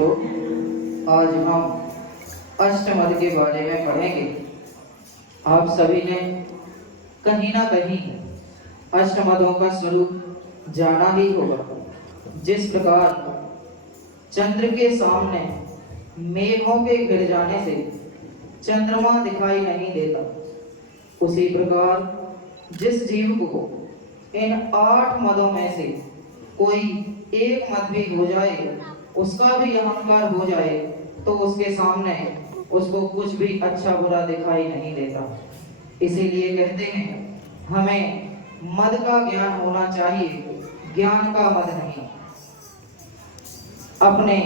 मित्रों, आज हम अष्टमद के बारे में पढ़ेंगे। आप सभी ने कहीं ना कहीं अष्टमदों का स्वरूप जाना ही होगा। जिस प्रकार चंद्र के सामने मेघों के घिर जाने से चंद्रमा दिखाई नहीं देता, उसी प्रकार जिस जीव को इन 8 मदों में से कोई एक मद भी हो जाए, उसका भी अहंकार हो जाए, तो उसके सामने उसको कुछ भी अच्छा बुरा दिखाई नहीं देता। इसीलिए कहते हैं हमें मद का ज्ञान होना चाहिए, ज्ञान का मद नहीं। अपने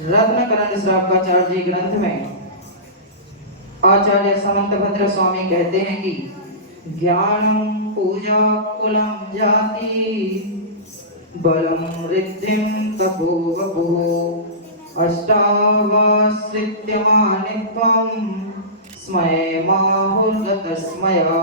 रत्नकरंद श्रावकाचार्य जी ग्रंथ में आचार्य समंतभद्र स्वामी कहते हैं कि ज्ञानम पूजा कुलम जाति बलम रिद्धिम तपो वपुः अष्टावाश्रित्यमानित्वं स्मयमाहुर्गतस्मया।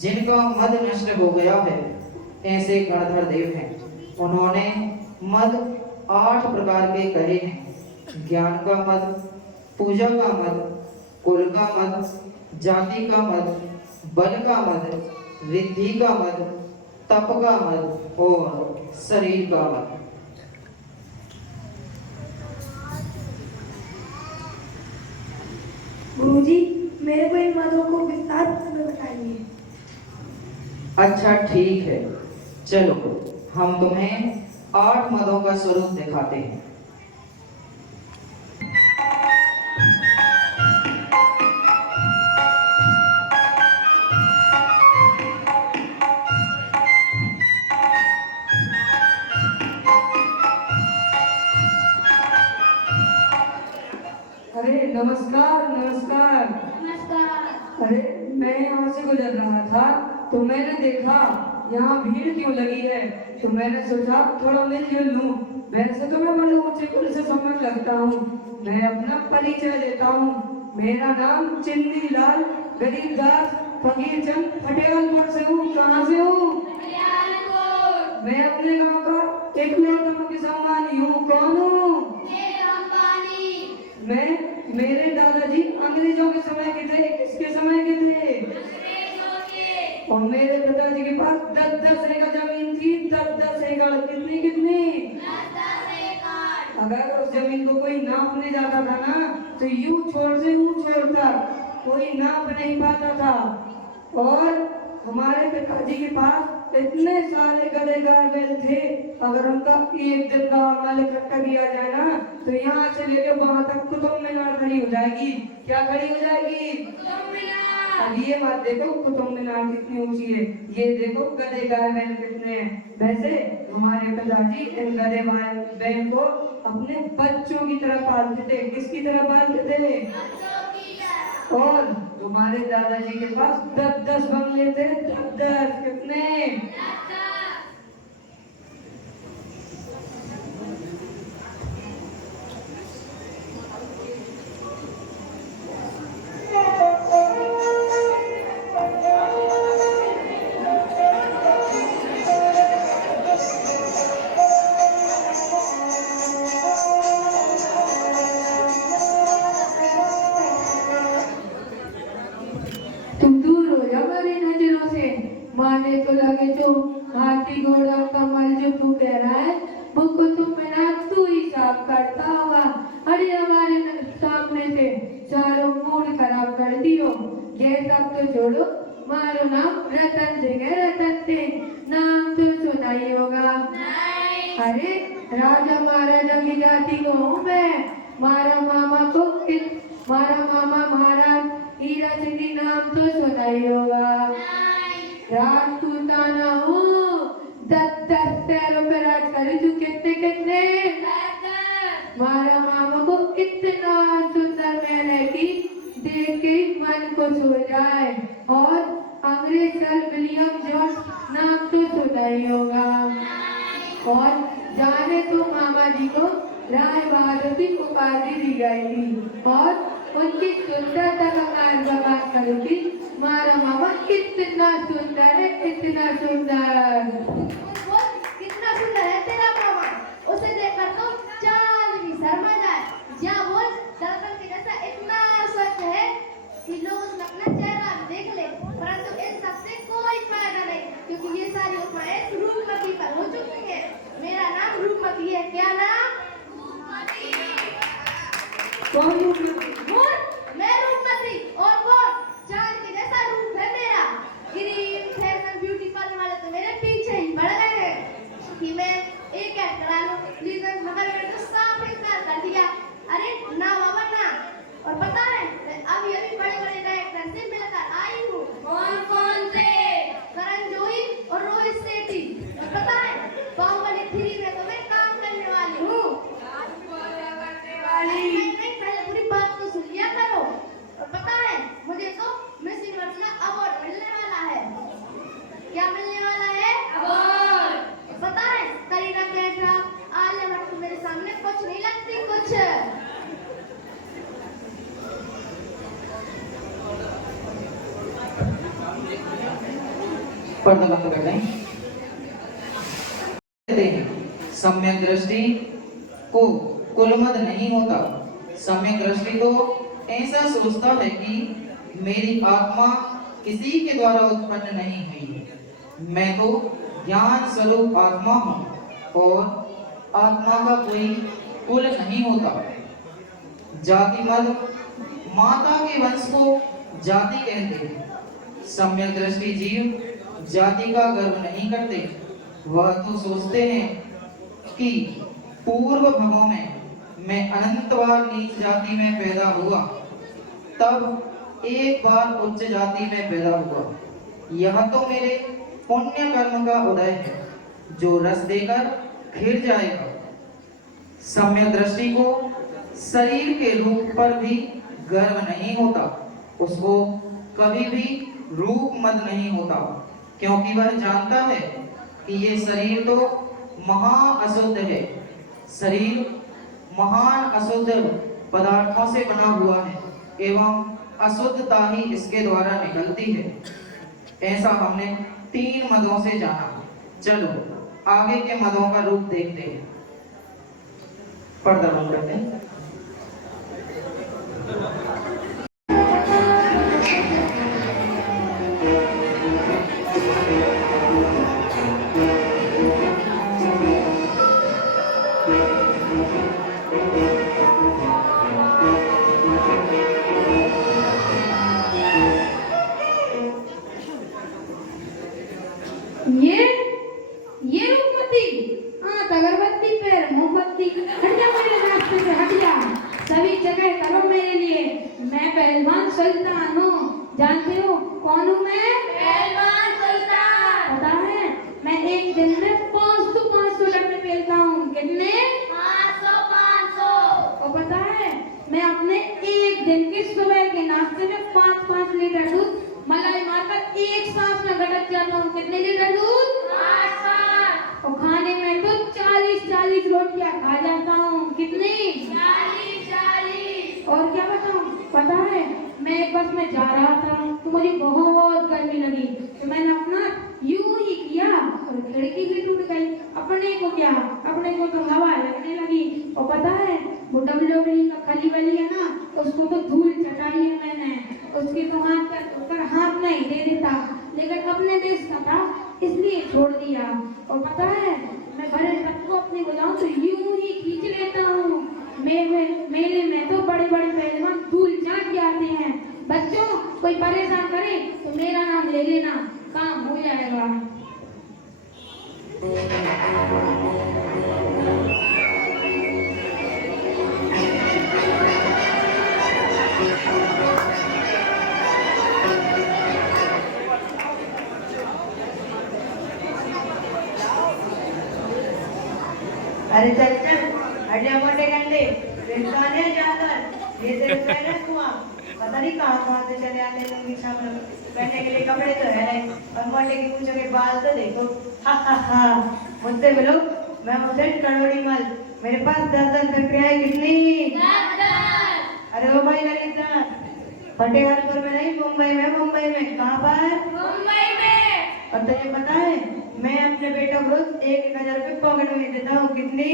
जिनका मद नष्ट हो गया है, ऐसे गणधर देव हैं। उन्होंने मद 8 प्रकार के कहे हैं। ज्ञान का मद, पूजा का मद, कुल का मद, जाति का मद, बल का मद, रिद्धि का मद, तप का मद और शरीर का मद। गुरुजी, मेरे को इन मदों को विस्तार में बताइए। अच्छा ठीक है, चलो हम तुम्हें 8 मदों का स्वरूप दिखाते हैं। अरे नमस्कार नमस्कार। नमस्कार। अरे मैं यहाँ से गुजर रहा था तो मैंने देखा यहाँ भीड़ क्यों लगी है, तो मैंने सोचा थोड़ा मिलजुल लूं। वैसे तो मैं बड़े ऊंचे कुल से समय लगता हूँ। मैं अपना परिचय देता हूँ। मेरा नाम चिंदी लाल गरीबदास फकीर चंद फटेगलपुर से हूँ। कहाँ से हूँ? मैं अपने गांव का एकलौता मुख्य सम्मानी हूँ। कौन हूँ? मैं, मेरे दादाजी अंग्रेजों के समय के थे। किसके समय के थे? और मेरे पिताजी के पास 10-10 एकड़ जमीन थी। 10-10 एकड़ कितनी कितनी? अगर उस जमीन को कोई नापने जाता था ना, तो यूं छोर से यूं छोर तक कोई नाप नहीं पाता था। और हमारे पिताजी के पास इतने सारे गधे गाय बैल थे, अगर उनका एक दिन का माल इकट्ठा किया जाए ना, तो यहाँ से लेकर वहां तक कुतुब मीनार खड़ी हो जाएगी। क्या खड़ी हो जाएगी? अब ये बात देखो, कुतुब मीनार कितनी ऊंची है। ये देखो गधे गाय बैल कितने हैं। वैसे हमारे पिताजी इन गधे बैल को अपने बच्चों की तरह पालते थे। किसकी तरह पालते थे? और हमारे दादाजी के पास 10-10 बंगले थे। 10-10 कितने? माने तो लगे जो हाथी घोड़ा कमल जो तू कह रहा है, वो कुतुब मीनार तू ही साफ करता होगा। अरे हमारे सामने से चारों मूड खराब कर दियो। ये सब तो छोड़ो, मारो नाम रतन सिंह है। रतन सिंह नाम तो सुना ही होगा। अरे राजा महाराजा की जाति को हूँ मैं। मारा मामा महाराज हीरा सिंह की नाम तो सुना ही होगा। राजपूताना हूँ। 10-10 शहरों पर राज करी तू। कितने कितने? मारा मामा को इतना सुंदर महल है कि देख के मन को सो जाए। और अंग्रेज सर विलियम जॉर्ज नाम तो सुना ही होगा। और जाने तो मामा जी को राय बहादुर की उपाधि दी गई थी। और उनकी सुंदरता का बात करूँ कि मारा मामा कितना सुंदर है, कितना सुंदर। कितना सुंदर है तेरा मामा। उसे देखकर तो चांद भी शर्मा कौन रूपमती? मैं रूपमती और कौन? चांद के जैसा रूप है मेरा। क्रीम फैशन ब्यूटी पार्लर वाले तो मेरे पीछे ही पड़ गए हैं कि मैं एक ऐड करा लूं, प्लीज मगर मैंने तो साफ इनकार कर दिया। अरे ना बाबा ना। और पता है मैं अभी अभी बड़े बड़े डायरेक्टर से मिलकर आई हूँ। कौन से? करण जोहर और रोहित शेट्टी। और पता है बाहुबली 3 में तो मैं काम करने वाली हूँ। नहीं, पहले पूरी बात तो सुन लिया करो। और पता है मुझे तो मिस यूनिवर्स का अवार्ड मिलने वाला है। क्या मिलने वाला है? अवार्ड। पता है करीना कैफ, आलिया भट्ट तो मेरे सामने कुछ नहीं लगती कुछ। पर्दा बंद कर दें। सम्यक दृष्टि को कुलमद नहीं होता। सम्यक दृष्टि तो ऐसा सोचता है कि मेरी आत्मा किसी के द्वारा उत्पन्न नहीं हुई। मैं तो ज्ञान स्वरूप आत्मा हूँ और आत्मा का कोई कुल नहीं होता। जाति मद माता के वंश को जाति कहते हैं। सम्यक दृष्टि जीव जाति का गर्व नहीं करते। वह तो सोचते हैं कि पूर्व भवों में मैं अनंत बार नीच जाति में पैदा हुआ, तब एक बार उच्च जाति में पैदा हुआ। यह तो मेरे पुण्य कर्म का उदय है जो रस देकर खिल जाएगा। सम्यक दृष्टि को शरीर के रूप पर भी गर्व नहीं होता। उसको कभी भी रूप मद नहीं होता, क्योंकि वह जानता है कि ये शरीर तो महाअशुद्ध है। शरीर महान अशुद्ध पदार्थों से बना हुआ है एवं अशुद्धता ही इसके द्वारा निकलती है। ऐसा हमने 3 मदों से जाना। चलो आगे के मदों का रूप देखते हैं। पर्दा बंद करते हैं। ये रूपमती हाँ अगरबत्ती पैर मोमबत्ती हट जा मेरे रास्ते से हट जा। सभी जगह करो मेरे लिए। मैं पहलवान सुल्तान हूँ। जानते हो कौन हूँ मैं? पहलवान सुल्तान। पता है मैं एक दिन में 500 लड़के पेलता हूँ। कितने? 500। और पता है मैं अपने एक दिन के सुबह के नाश्ते में 5 लीटर दूध मलाई मारकर एक सांस में गटक जाता हूँ। कितने लीटर दूध? 5 और खाने में तो 40 रोटियां खा जाता हूँ। कितनी? 40। और क्या बताऊँ? पता है मैं एक बस में जा रहा था तो मुझे बहुत गर्मी लगी तो मैंने अपना यूं ही किया और खिड़की भी टूट गई। अपने को तो हवा लगने लगी। और पता है वो WWE का खली वाली है ना, उसको तो धूल चटाई है मैंने। उसके तो हाथ नहीं दे देता, लेकिन अपने देश का था इसलिए छोड़ दिया। और पता है मैं बड़े ट्रक को अपने को जाऊं तो यूं ही खींच लेता हूँ। मेले में तो बड़े पहलवान धूल चाट जाते हैं। बच्चों कोई परेशान करे तो मेरा नाम ले लेना, काम हो जाएगा। अरे चल हटिया मोटे गंडे रिश्ताने जाकर ये तेरे पेरेंट्स हुआ पता नहीं कहाँ से चले आते लुंगी सामने पहनने के लिए कपड़े तो है नहीं और मोटे की पूछो के बाल तो देखो। हा मुझसे मिलो, मैं मुझे करोड़ी मल, मेरे पास 10 प्रक्रियाएं कितनी? 10। अरे ओ भाई ललित फतेहपुर में नहीं मुंबई में। कहाँ पर? मुंबई में। और तुझे पता है मैं अपने बेटों को रोज 1,000 रुपए पॉकेट में देता हूँ। कितनी?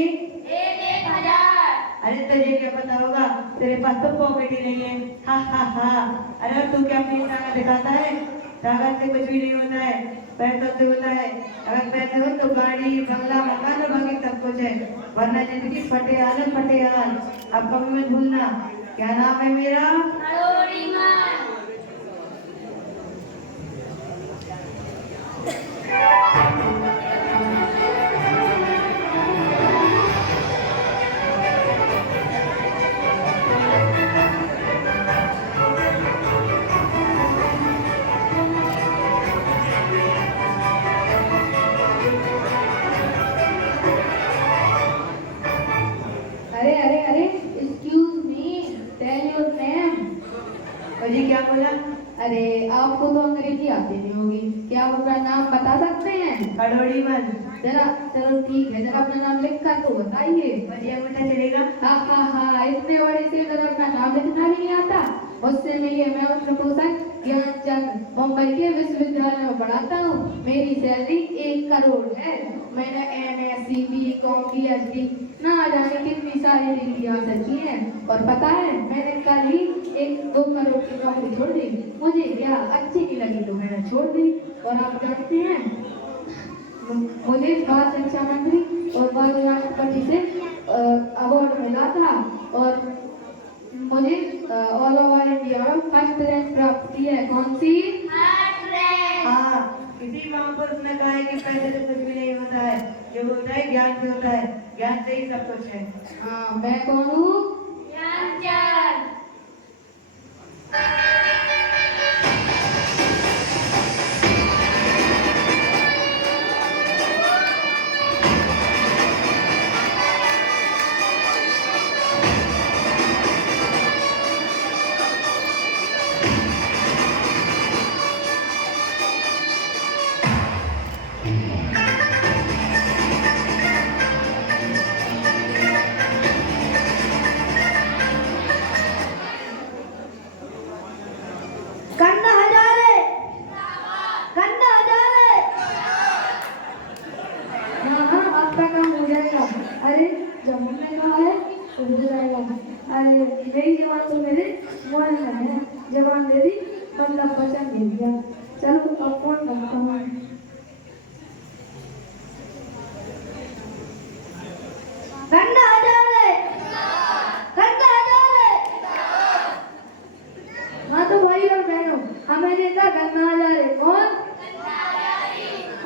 1,000। अरे तुझे क्या पता होगा, तेरे पास तो पॉकेट ही नहीं है। हा। अरे तू क्या अपनी ताकत दिखाता है? ताकत से कुछ भी नहीं होता है, पैसा से होता है। अगर पैसे हो तो गाड़ी बंगला मकान और बाकी सब कुछ है, वरना जिंदगी फटे हाल। अब कभी मत भूलना क्या नाम है मेरा? अरे अरे अरे, excuse me, tell your name. जी क्या बोला? अरे आपको तो अंग्रेजी आती नहीं होगी, क्या आप अपना नाम बता सकते हैं? खड़ोड़ी मन। जरा चलो ठीक है, जरा अपना नाम लिख कर तो बताइए। मुझे अंगूठा चलेगा? हाँ, इतने बड़े से जरा अपना नाम लिखना भी नहीं आता। उससे मैं उसका पोषक ज्ञानचंद मुंबई के विश्वविद्यालय में पढ़ाता हूँ। मेरी सैलरी 1 करोड़ है। मैंने MSc, BCom, PhD ना जाने कितनी सारी डिग्री हासिल की है। और पता है, मैंने कल ही 1-2 करोड़ की नौकरी छोड़ दी। मुझे क्या अच्छी नहीं लगी तो मैंने छोड़ दी। और आप जानते हैं, मुझे बाल शिक्षा मंत्री और बाल राष्ट्रपति से अवार्ड मिला था। और मुझे ऑल ओवर इंडिया में फर्स्ट रैंक प्राप्त की है। कौन सी? हाँ, इसी महापुरुष ने कहा है कि पैसे से कुछ भी नहीं होता है, जो होता है ज्ञान से होता है, ज्ञान से ही सब कुछ है। हाँ, मैं कौन हूँ? कन्ना हजारे, कन्ना हजारे। हाँ, आपका काम हो जाएगा। अरे जब हमने कहा है तो हो जाएगा। अरे मेरी जवान तो मेरे मोहन है, जवान दे दी मतलब वचन दे दिया। चलो अब फोन करता हूँ। कन्ना हजारे, कन्ना हजारे। हाँ तो भाई और बहनों, हमें नेता गन्ना हजारे। कौन?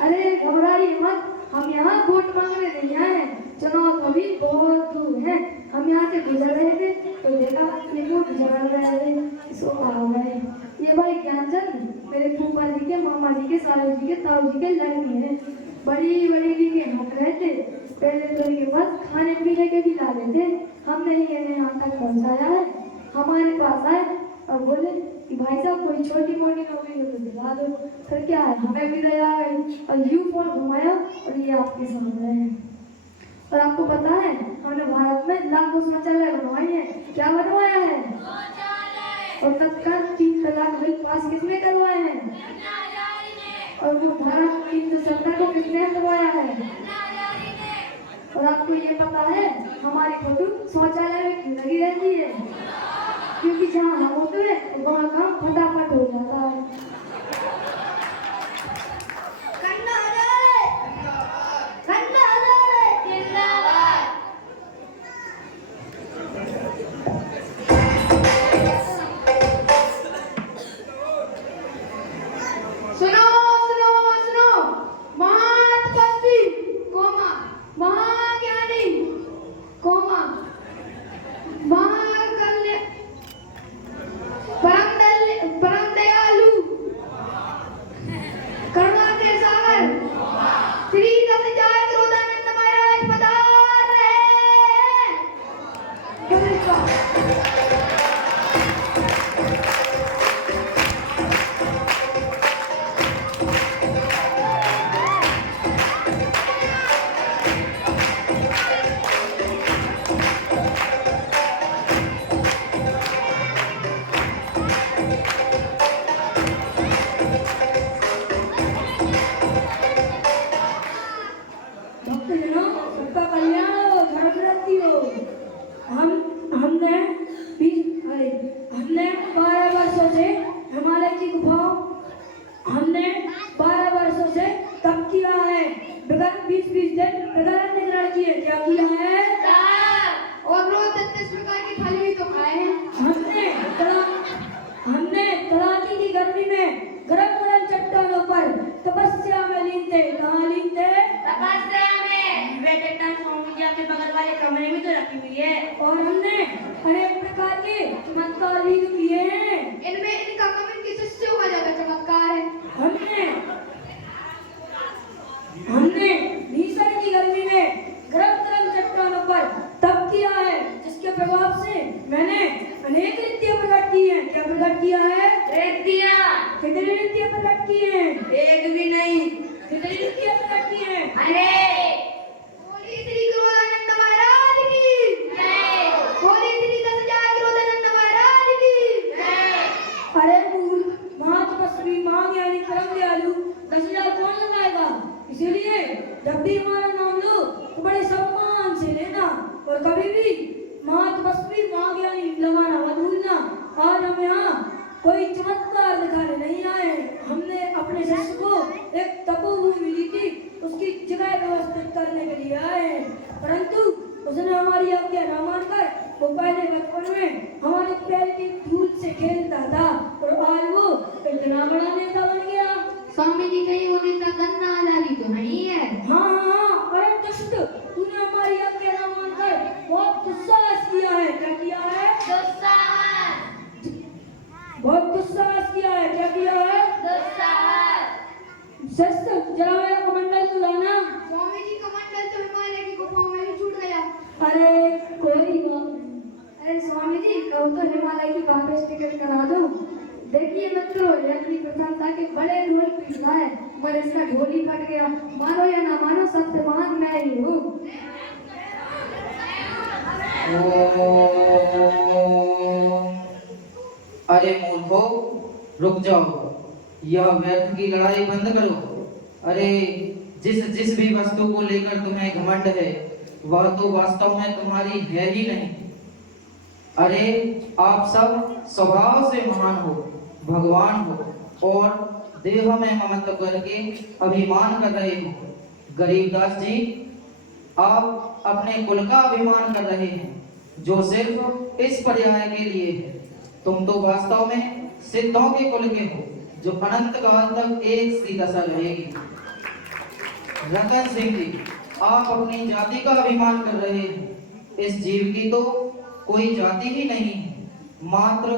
अरे घबराइए मत, हम यहाँ वोट मांगने नहीं आए हैं। चुनाव तो अभी बहुत दूर है। हम यहाँ से गुजर रहे थे तो देखा ये वोट जला रहे सो आ गए। ये भाई ज्ञानचंद मेरे फूफा जी के, मामा जी के, सारू जी के, ताऊ जी के लड़के हैं। बड़ी बड़ी जी के हक रहते। पहले तो इनके पास खाने पीने के भी लाले थे। हमने ही इन्हें यहाँ तक पहुँचाया है। हमारे पास आए और बोले कि भाई साहब कोई छोटी मोटी नौकरी हो तो दिला दो। फिर क्या है, हमें भी दया आ गई और यूं फोन घुमाया और ये आपके सामने है। और आपको पता है, हमने भारत में लाखों शौचालय बनवाए हैं। क्या बनवाया है? और तत्काल 3 तलाक बिल पास किसने करवाए हैं? और वो भारत 370 को किसने हटवाया है? और आपको ये पता है हमारी फोटो शौचालय में क्यों लगी रहती है? क्योंकि जहाँ हम होते हैं वहाँ काम फटाफट हो जाता है। कन्ना हजारे, कन्ना हजारे। जिंदाबाद। सुनो सुनो सुनो, महात्पत्ति कोमा, महाज्ञानी कोमा, महाकल्य वाले कमरे में तो रखी हुई है। और हमने अनेक प्रकार के चमत्कार भी तो किए हैं। इनमें इनका कमरे की शिष्यों का ज्यादा चमत्कार है। हमने भीषण की गर्मी में गरम गरम चट्टानों पर तप किया है, जिसके प्रभाव से मैंने अनेक नृत्य प्रकट किए हैं। क्या प्रकट किया है? कितने नृत्य प्रकट किए हैं? एक भी नहीं। कितने नृत्य प्रकट किए हैं? बोली श्री क्रोधानंद महाराज की जय। बोली श्री 10,000 क्रोधानंद महाराज की जय। अरे मूर्ख, महातपस्वी, महाज्ञानी, परम दयालु 10,000 कौन लगाएगा? इसीलिए जब भी हमारा नाम लो तो बड़े सम्मान से लेना, और कभी भी महातपस्वी, महाज्ञानी लगाना मत भूलना। आज हम यहाँ कोई चमत्कार दिखाने नहीं आए। हमने अपने शिष्य को एक तपोभूमि मिली थी, उसकी जगह व्यवस्थित करने के लिए आए हैं। परंतु उसने हमारी आज्ञा न मानकर वो पहले बचपन में हमारे पैर की धूल से खेलता था, और आज वो इतना बड़ा नेता बन गया। स्वामी जी कहीं वो नेता गन्ना लाली तो नहीं है? हाँ, अरे दुष्ट, तूने हमारी आज्ञा न मानकर बहुत दुस्साहस किया है। क्या किया है? बहुत दुस्साहस किया है। क्या किया है? शिष्य, जरा मेरा कमंडल तो लाना। स्वामी जी कमंडल तो हिमालय की गुफाओं में ही छूट गया। अरे कोई बात नहीं। अरे स्वामी जी कहूँ तो हिमालय की वापस टिकट करा दो। देखिए मित्रों, ये अपनी प्रशंसा के बड़े ढोल पीट रहा है, पर इसका ढोल ही फट गया। मानो या ना मानो, सबसे महान मैं ही हूँ। अरे मूर्खो, रुक जाओ, यह व्यर्थ की लड़ाई बंद करो। अरे जिस भी वस्तु को लेकर तुम्हें घमंड है, वह तो वास्तव में तुम्हारी है ही नहीं। अरे आप सब स्वभाव से महान हो, भगवान हो, और देह में ममत्व करके अभिमान कर रहे हो। गरीबदास जी, आप अपने कुल का अभिमान कर रहे हैं, जो सिर्फ इस पर्याय के लिए है। तुम तो वास्तव में सिद्धों के कुल के हो, जो अनंत काल तक एक सी दशा रहेगी। रतन सिंह जी, आप अपनी जाति का अभिमान कर रहे हैं। इस जीव की तो कोई जाति ही नहीं है, मात्र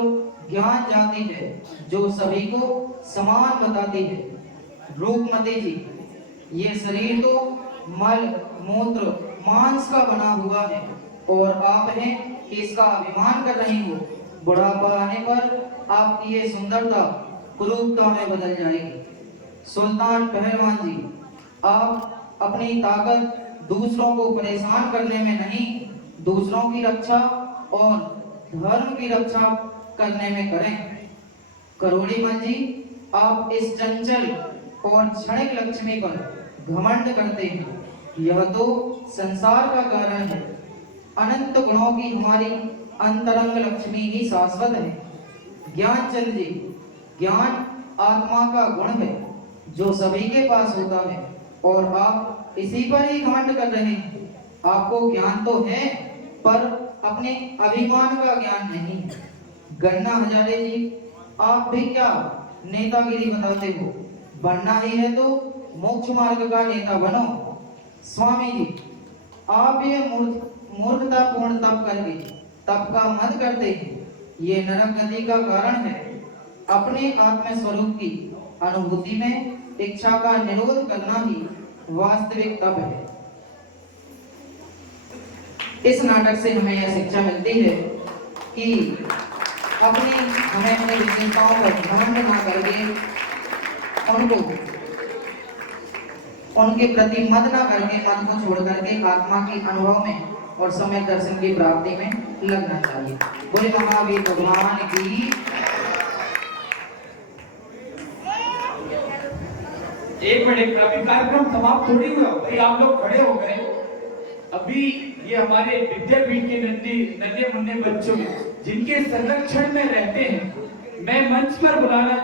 ज्ञान जाति है, जो सभी को समान बताती है। रूपमती जी, ये शरीर तो मल, मूत्र, मांस का बना हुआ है, और आप हैं कि इसका अभिमान कर रही हो। बुढ़ापा आने पर आपकी ये सुंदरता कुरूपता में बदल जाएगी। सुल्तान पहलवान जी, आप अपनी ताकत दूसरों को परेशान करने में नहीं, दूसरों की रक्षा और धर्म की रक्षा करने में करें। करोड़ीमल जी, आप इस चंचल और क्षणिक लक्ष्मी पर घमंड करते हैं। यह तो संसार का कारण है। अनंत गुणों की हमारी अंतरंग लक्ष्मी ही शाश्वत है। ज्ञानचंद जी, ज्ञान आत्मा का गुण है, जो सभी के पास होता है, और आप इसी पर ही घमंड कर रहे हैं। आपको ज्ञान तो है, पर अपने अभिमान का ज्ञान नहीं। गन्ना हजारे जी, आप भी क्या नेतागिरी बताते हो? बनना ही है तो मोक्ष मार्ग का नेता बनो। स्वामी जी, आप ये मूर्खतापूर्ण तप करके तप का मत करते हैं, ये नरक गति का कारण है। अपने आत्म स्वरूप की अनुभूति में इच्छा का निरोध करना ही वास्तविक तप है। इस नाटक से हमें यह शिक्षा मिलती है कि हमें अपने विशेषताओं पर घमंड न करके उनके प्रति मत न करके, मन को छोड़ करके आत्मा के अनुभव में और समय दर्शन की प्राप्ति में लगना चाहिए। बोले महावीर भगवान की। एक मिनट, अभी कार्यक्रम समाप्त थोड़ी हुआ भाई, आप लोग खड़े हो गए। अभी ये हमारे विद्यापीठ के नन्हे मुन्ने बच्चों जिनके संरक्षण में रहते हैं, मैं मंच पर बुलाना